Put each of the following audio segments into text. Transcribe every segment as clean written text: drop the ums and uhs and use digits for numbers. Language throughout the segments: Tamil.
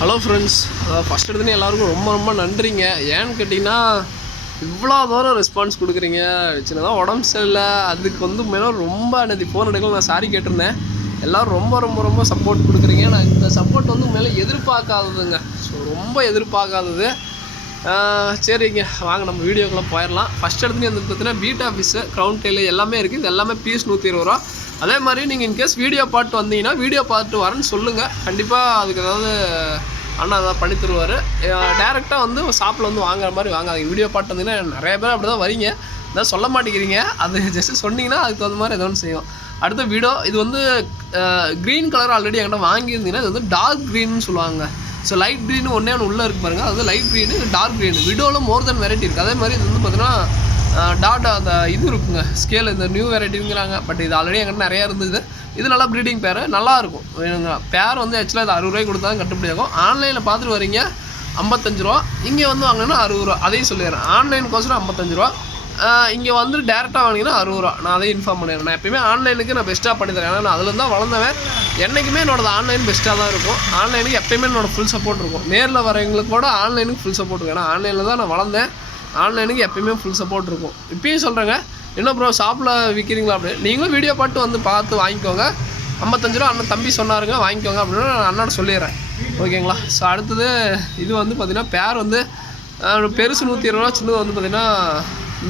ஹலோ ஃப்ரெண்ட்ஸ், ஃபஸ்ட் எடுத்துன்னு எல்லாருக்கும் ரொம்ப ரொம்ப நன்றிங்க. ஏன்னு கேட்டிங்கன்னா இவ்வளோ தூரம் ரெஸ்பான்ஸ் கொடுக்குறீங்க. சின்னதாக உடம்பு சரியில்லை, அதுக்கு வந்து மேலே ரொம்ப அன்றைக்கி ஃபோன் எடுக்கல, நான் சாரி கேட்டிருந்தேன். எல்லோரும் ரொம்ப ரொம்ப ரொம்ப சப்போர்ட் கொடுக்குறீங்க. நான் இந்த சப்போர்ட் வந்து மேலே எதிர்பார்க்காததுங்க. ஸோ ரொம்ப எதிர்பார்க்காதது. சரிங்க, வாங்க நம்ம வீடியோக்குள்ளே போயிடலாம். ஃபஸ்ட் எடுத்துன்னு வந்து பார்த்தீங்கன்னா பீட் ஆஃபீஸு, க்ரௌண்ட் டெய்லு எல்லாமே இருக்குது. இது எல்லாமே பீஸ் 120 ரூபா. அதே மாதிரி நீங்கள் இன்கேஸ் வீடியோ பார்த்து வந்தீங்கன்னா வீடியோ பார்த்துட்டு வரேன்னு சொல்லுங்கள். கண்டிப்பாக அதுக்கு ஏதாவது அண்ணா ஏதாவது பண்ணி தருவார். டேரெக்டாக வந்து ஷாப்பில் வந்து வாங்குற மாதிரி வாங்காதீங்க. வீடியோ பார்த்து வந்தீங்கன்னா நிறைய பேர் அப்படி தான் வரீங்க, அதான் சொல்ல மாட்டேங்கிறீங்க. அது ஜஸ்ட்டு சொன்னீங்கன்னா அதுக்கு தகுந்த மாதிரி ஏதோ ஒன்று செய்வோம். அடுத்த வீடியோ இது வந்து க்ரீன் கலர் ஆல்ரெடி என்கிட்ட வாங்கியிருந்தீங்கன்னா இது வந்து டார்க் க்ரீன்னு சொல்லுவாங்க. ஸோ லைட் க்ரீனு ஒன்றே ஒன்று உள்ளே இருக்கு பாருங்கள், அது வந்து லைட் க்ரீனு, டார்க் க்ரீனு. விடோவில் மோர் தென் வெரைட்டி இருக்குது. அதே மாதிரி இது வந்து பார்த்தீங்கன்னா டாட்டா அந்த இது இருக்குங்க, ஸ்கேல், இந்த நியூ வெரைட்டிங்கிறாங்க. பட் இது ஆல்ரெடி என்கிட்ட நிறையா இருந்தது. இது நல்லா ப்ரீடிங் பேர், நல்லாயிருக்கும். பேர் வந்து ஆக்சுவலாக இது 60 ரூபாய்க்கு கொடுத்தா தான் கட்டுப்படி ஆகும். ஆன்லைனில் பார்த்துட்டு வரீங்க 55 ரூபா, இங்கே வந்து வாங்கினா 60 ரூபா. அதையும் சொல்லிடுறேன், ஆன்லைனுக்கோசரம் 55 ரூபா, இங்கே வந்து டேரெக்டாக வாங்கினீங்கன்னா 60 ரூபா. நான் அதையும் இன்ஃபார்ம் பண்ணிடுறேன். நான் எப்பயுமே ஆன்லைனுக்கு நான் பெஸ்ட்டாக பண்ணி தரேன். ஏன்னா நான் அதில் தான் வளர்ந்தவன். என்றைக்குமே என்னோடது ஆன்லைன் பெஸ்ட்டாக தான் இருக்கும். ஆன்லைனுக்கு எப்பயுமே என்னோடய ஃபுல் சப்போர்ட் இருக்கும். நேரில் வரவங்களுக்கு கூட ஆன்லைனுக்கு ஃபுல் சப்போர்ட் இருக்கும். ஏன்னா ஆன்லைனில் தான் நான் வளர்ந்தேன். ஆன்லைனுக்கு எப்பயுமே ஃபுல் சப்போர்ட் இருக்கும். இப்பயும் சொல்கிறேங்க, என்ன ப்ரோ ஷாப்பில் விற்கிறீங்களா அப்படின்னு. நீங்களும் வீடியோ பார்த்து வாங்கிக்கோங்க. 55 ரூபா அண்ணன் தம்பி சொன்னாருங்க, வாங்கிக்கோங்க அப்படின்னு நான் அண்ணாட சொல்லிடுறேன். ஓகேங்களா? ஸோ அடுத்தது இது வந்து பார்த்திங்கன்னா பேர் வந்து பெருசு 120 ரூபா, சின்னது வந்து பார்த்திங்கன்னா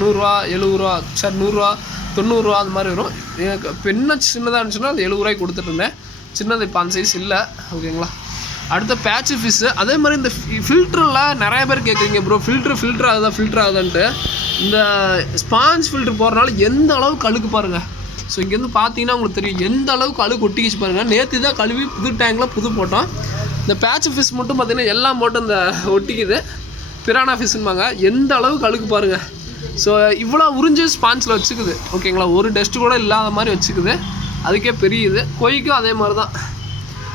100 ரூபா, 70 ரூபா, சார் 100 ரூபா, 90 ரூபா அது மாதிரி வரும். எனக்கு இப்போ என்ன சின்னதாக இருந்துச்சுன்னா அது 70 ரூபாய்க்கு கொடுத்துட்ருந்தேன். சின்னது இப்போ அந்த சைஸ் இல்லை. ஓகேங்களா? அடுத்த பேட்ச் ஃபிஷ்ஷு. அதே மாதிரி இந்த ஃபில்டரில் நிறைய பேர் கேட்குறீங்க, ப்ரோ ஃபில்ட்ரு ஆகுதான்ட்டு. இந்த ஸ்பாஞ்ச் ஃபில்ட்ரு போடுறனால எந்த அளவுக்கு அழுக்கு பாருங்கள். ஸோ இங்கேருந்து பார்த்தீங்கன்னா உங்களுக்கு தெரியும் எந்த அளவுக்கு அழுக்கு ஒட்டிக்கிச்சு பாருங்கள். நேற்று தான் கழுவி புது டேங்கில் போட்டோம். இந்த பேட்ச் ஃபிஷ் மட்டும் பார்த்திங்கன்னா எல்லாம் போட்டு இந்த ஒட்டிக்குது. பிரானா ஃபிஷ்ஷுன்பாங்க. எந்த அளவுக்கு அழுக்கு பாருங்கள். ஸோ இவ்வளோ உறிஞ்சி ஸ்பாஞ்சில் வச்சுக்குது. ஓகேங்களா? ஒரு டஸ்ட்டு கூட இல்லாத மாதிரி வச்சுக்குது. அதுக்கே பெரிய இது. கொய்க்கும் அதே மாதிரி தான்.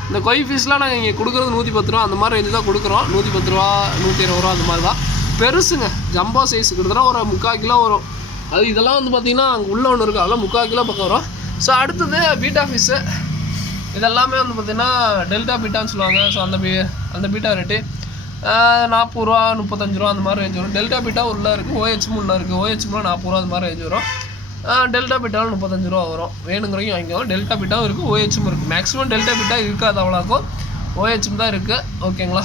இந்த கொய் ஃபீஸ்லாம் நாங்கள் இங்கே கொடுக்குறது 110 ரூபா அந்த மாதிரி ரேஞ்சு தான் கொடுக்குறோம். 110 ரூபா, 120 ரூபா அந்த மாதிரி தான். பெருசுங்க, ஜம்போ சைஸ் கிட்டத்தட்ட ஒரு 3/4 கிலோ வரும். அது இதெல்லாம் வந்து பார்த்திங்கன்னா அங்கே உள்ள ஒன்று இருக்குது, அதெல்லாம் 3/4 கிலோ பக்கம் வரும். ஸோ அடுத்தது பீட்டா ஃபிஷ்ஷு. இதெல்லாமே வந்து பார்த்திங்கன்னா டெல்டா பீட்டான்னு சொல்லுவாங்க. ஸோ அந்த பீட்டா ரேட்டு 40 ரூபா, 35 ரூபா அந்த மாதிரி ரேஞ்ச் வரும். டெல்டா பீட்டா உள்ளே இருக்குது, ஓஹெச்எம் உள்ளே இருக்குது. ஓஹெச்எம்லாம் 40 ரூபா அந்த மாதிரி ரேஞ்ச் வரும். டெல்டா பீட்டாவும் 35 ரூபா வரும். வேணுங்கிறவங்க வாங்கிக்கோங்க. டெல்டா பீட்டாவும் இருக்குது, ஓஹெச்எம் இருக்குது. மேக்ஸிமம் டெல்டா பீட்டா இருக்காது, அவ்வளோக்கும் ஓஹெச்எம் தான் இருக்குது. ஓகேங்களா?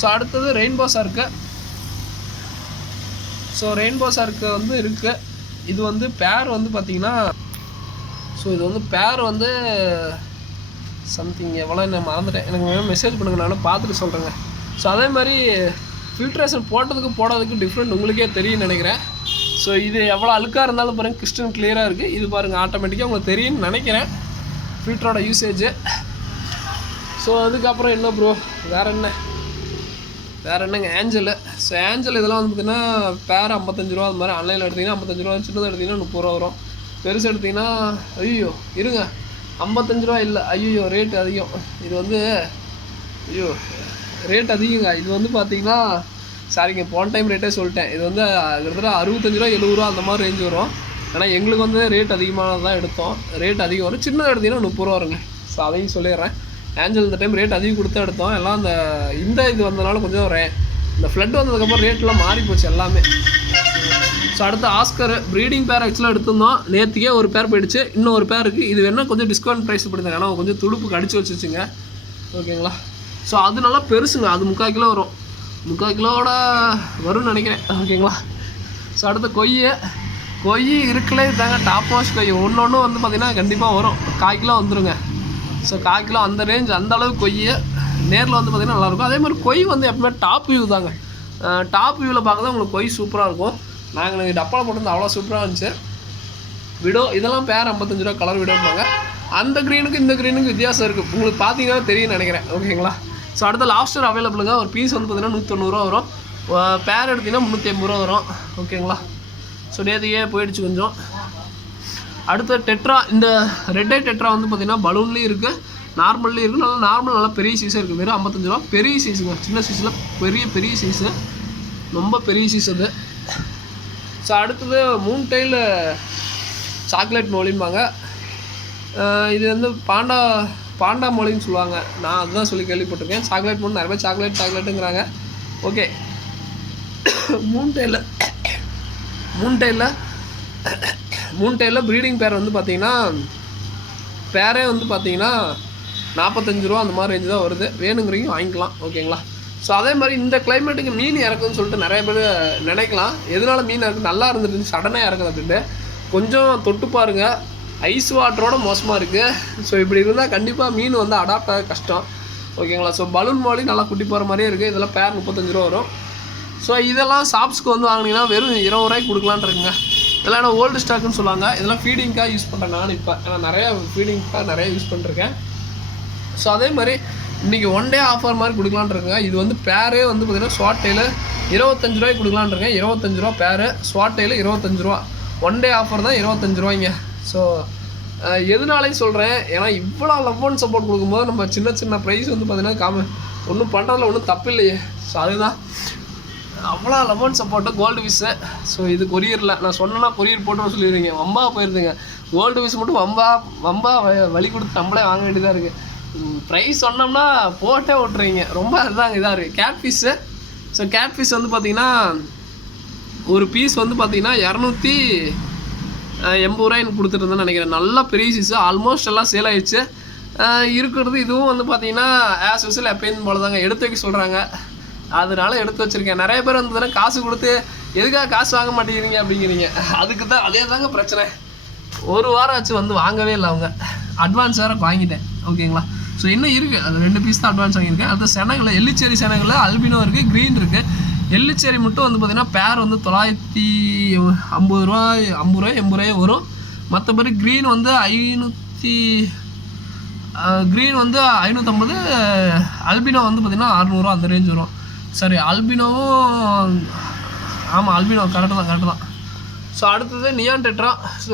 ஸோ அடுத்தது rainbow shark. So rainbow shark வந்து இருக்குது. இது வந்து பேர் வந்து பார்த்திங்கன்னா, ஸோ இது வந்து பேர் வந்து சம்திங் எவ்வளோ நான் மறந்துட்டேன். எனக்கு வேணும் மெசேஜ் பண்ணுங்கள், நான் பார்த்துட்டு சொல்கிறேங்க. ஸோ அதே மாதிரி ஃபில்ட்ரேஷன் போட்டதுக்கு டிஃப்ரெண்ட் உங்களுக்கே தெரியும்னு நினைக்கிறேன். ஸோ இது எவ்வளோ அழுக்காக இருந்தாலும் பாருங்கள், கிறிஸ்டன் கிளியராக இருக்குது. இது பாருங்கள், ஆட்டோமேட்டிக்காக உங்களுக்கு தெரியும்னு நினைக்கிறேன் ஃபில்டரோட யூசேஜு. ஸோ அதுக்கப்புறம் என்ன ப்ரோ வேறு என்னங்க ஆஞ்சலு. ஸோ ஆஞ்சல் இதெல்லாம் வந்து பார்த்திங்கன்னா பேர் 55 ரூபா அது மாதிரி. ஆன்லைனில் எடுத்திங்கன்னா 55 ரூபா, சின்னது எடுத்திங்கன்னா 30 ரூபா வரும். பெருசு எடுத்திங்கன்னா ஐயோ இருங்க 55 ரூபா இல்லை, ஐயோ ரேட் அதிகம். இது வந்து ரேட் அதிகங்க. இது வந்து பார்த்திங்கன்னா சாரிங்க, போன டைம் ரேட்டே சொல்லிட்டேன். இது வந்து கிட்டத்தட்ட 65 ரூபா, 70 ரூபா அந்த மாதிரி ரேஞ்ச் வரும். ஏன்னா எங்களுக்கு வந்து ரேட் அதிகமானது தான் எடுத்தோம். ரேட் அதிகம் வரும். சின்னது எடுத்திங்கன்னா 30 ரூபா வருங்க. ஸோ அதையும் சொல்லிடுறேன். ஆஞ்சல் இந்த டைம் ரேட் அதிகம் கொடுத்து எடுத்தோம். எல்லாம் இந்த இது வந்ததுனால கொஞ்சம் இந்த ஃப்ளட் வந்ததுக்கப்புறம் ரேட்லாம் மாறி போச்சு எல்லாமே. ஸோ அடுத்து ஆஸ்கர் ப்ரீடிங் பேர் ஆக்சுவலாக எடுத்திருந்தோம். நேற்றுக்கே ஒரு பேர் போயிடுச்சு, இன்னும் ஒரு பேர் இருக்குது. இது வேணால் கொஞ்சம் டிஸ்கவுண்ட் ப்ரைஸ் பண்ணியிருந்தாங்க, ஏன்னா கொஞ்சம் துடுப்பு கடிச்சு வச்சுச்சுங்க. ஓகேங்களா? ஸோ அது நல்லா பெருசுங்க, அது 3/4 கிலோ வரும். 3/4 கிலோவோட வரும்னு நினைக்கிறேன். ஓகேங்களா? ஸோ அடுத்த கொய் இருக்குல்லே தாங்க டாப் வாஷ் கொய். ஒன்று வந்து பார்த்திங்கன்னா கண்டிப்பாக வரும், 1/4 கிலோ வந்துடுங்க. ஸோ 1/4 கிலோ அந்த ரேஞ்ச், அந்த அளவுக்கு கொய் நேரில் வந்து பார்த்திங்கன்னா நல்லாயிருக்கும். அதே மாதிரி கொய் வந்து எப்பவுமே டாப் வியூ தாங்க. டாப் வியூவில் பார்க்க தான் உங்களுக்கு கொய் சூப்பராக இருக்கும். நாங்கள் டப்பாவில் போட்டிருந்தோம், அவ்வளோ சூப்பராக இருந்துச்சு. இதெல்லாம் பேர் 55 ரூபா கலர் விடோம்பாங்க. அந்த க்ரீனுக்கு இந்த க்ரீனுக்கு வித்தியாசம் இருக்குது, உங்களுக்கு பார்த்தீங்கன்னா தெரியும்னு நினைக்கிறேன். ஓகேங்களா? ஸோ அடுத்த லாப்ஸ்டர் அவைலபிளுங்க. ஒரு பீஸ் வந்து பார்த்திங்கன்னா 190 ரூபா வரும். பேர் எடுத்திங்கன்னா 380 ரூபா வரும். ஓகேங்களா? ஸோ நேற்றுக்கே போயிடுச்சு கொஞ்சம். அடுத்த டெட்ரா, இந்த ரெட் ஐ டெட்ரா வந்து பார்த்திங்கன்னா பலூன்லேயும் இருக்குது, நார்மல்லையும் இருக்குது. நல்லா பெரிய சைஸாக இருக்குது. வெறும் 55 ரூபா. பெரிய சைஸுங்க, சின்ன சைஸில் பெரிய சைஸு, ரொம்ப பெரிய சைஸ் அது. ஸோ அடுத்தது மூன் டெயில் சாக்லேட் மொழிம்பாங்க. இது வந்து பாண்டா பாண்டா மொழின்னு சொல்லுவாங்க, நான் அதுதான் சொல்லி கேள்விப்பட்டிருக்கேன். சாக்லேட் மூணு நிறைய பேர் சாக்லேட்டுங்கிறாங்க. ஓகே, மூணு டைலில் ப்ரீடிங் பேர் வந்து பார்த்தீங்கன்னா பேரே வந்து பார்த்தீங்கன்னா 45 ரூபா அந்த மாதிரி ரேஞ்சு தான் வருது. வேணுங்கிறீங்க வாங்கிக்கலாம். ஓகேங்களா? ஸோ அதே மாதிரி இந்த கிளைமேட்டுக்கு மீன் இறக்குன்னு சொல்லிட்டு நிறைய பேர் நினைக்கலாம். எதனால மீன் இறக்கு நல்லா இருந்துட்டு சடனாக இறக்குது அப்படின்ட்டு. கொஞ்சம் தொட்டு பாருங்கள், ஐஸ் வாட்டரோட மோசமாக இருக்குது. ஸோ இப்படி இருந்தால் கண்டிப்பாக மீன் வந்து அடாப்ட் ஆக கஷ்டம். ஓகேங்களா? ஸோ பலூன் மொழி நல்லா குட்டி போகிற மாதிரியே இருக்குது. இதெல்லாம் பேர் 35 ரூபா வரும். ஸோ இதெல்லாம் ஷாப்ஸ்க்கு வந்து வாங்கினீங்கன்னா வெறும் 20 ரூபாய்க்கு கொடுக்கலான்னு இருக்குங்க. இதெல்லாம் ஓல்டு ஸ்டாக்குன்னு சொல்லுவாங்க. இதெல்லாம் ஃபீடிங்காக யூஸ் பண்ணுறேன் நான். இப்போ ஏன்னா நிறையா ஃபீடிங்காக நிறையா யூஸ் பண்ணிருக்கேன். ஸோ அதே மாதிரி இன்றைக்கி ஒன் டே ஆஃபர் மாதிரி கொடுக்கலான்னு இருக்குங்க. இது வந்து பேரே வந்து பார்த்திங்கன்னா ஸ்வாட் டெயில் 25 ரூபாய்க்கு கொடுக்கலான்னு இருக்கேன். 25 ரூபா பேரு, ஸ்வாட் டெயில் 25 ரூபா. ஒன் டே ஆஃபர் தான் 25 ரூபாய்ங்க. ஸோ எதுனாலையும் சொல்கிறேன், ஏன்னா இவ்வளோ லவ் அண்ட் சப்போர்ட் கொடுக்கும்போது நம்ம சின்ன ப்ரைஸ் வந்து பார்த்திங்கன்னா ஒன்றும் பண்ணுறதுல ஒன்றும் தப்பு இல்லையே. ஸோ அதுதான் அவ்வளோ லவ் அண்ட் சப்போர்ட்டு கோல்டு விஸ்ஸு. ஸோ இது கொரியரில் நான் சொன்னேன்னா கொரியர் போட்டு சொல்லிடுவீங்க, வம்பா போயிருதுங்க. கோல்டு விஸ் மட்டும் வம்பா வழி கொடுத்து நம்மளே வாங்க வேண்டியதாக இருக்குது. ப்ரைஸ் சொன்னோம்னா போட்டே விட்றீங்க. ரொம்ப அதுதாங்க இதாக இருக்குது. Catfish. ஸோ கேட் ஃபிஷ் வந்து பார்த்திங்கன்னா ஒரு பீஸ் வந்து பார்த்திங்கன்னா 280 ரூபாய்ன்னு கொடுத்துருந்தேன்னு நினைக்கிறேன். நல்லா பெரிய சீஸு, ஆல்மோஸ்ட் எல்லாம் சேல் ஆகிடுச்சு இருக்கிறது. இதுவும் வந்து பார்த்திங்கன்னா ஆஸ் யூஸ்வல் எப்பயும் போல தாங்க எடுத்து வைக்க சொல்கிறாங்க. அதனால எடுத்து வச்சுருக்கேன். நிறைய பேர் வந்து காசு கொடுத்து எதுக்காக காசு வாங்க மாட்டேங்கிறீங்க அப்படிங்கிறீங்க. அதுக்கு தான் அதே தாங்க பிரச்சனை. ஒரு வாரம் ஆச்சு வந்து வாங்கவே இல்லை அவங்க. அட்வான்ஸ் வேறு வாங்கிட்டேன். ஓகேங்களா? ஸோ இன்னும் இருக்குது, அது 2 பீஸ் தான் அட்வான்ஸ் வாங்கியிருக்கேன். அது செனகில் எள்ளிச்சேரி செனகில் அல்பினோ இருக்குது, க்ரீன் இருக்குது. எள்ளிச்சேரி மட்டும் வந்து பார்த்திங்கன்னா பேர் வந்து 950 ரூபா 80 ரூபாய் வரும். மற்றபடி க்ரீன் வந்து 550, அல்பினோ வந்து பார்த்திங்கன்னா 600 ரூபா அந்த ரேஞ்ச் வரும். சரி, அல்பினோவும் ஆமாம், அல்பினோ கரெக்டு தான். ஸோ அடுத்தது நியான் டெட்ரா. ஸோ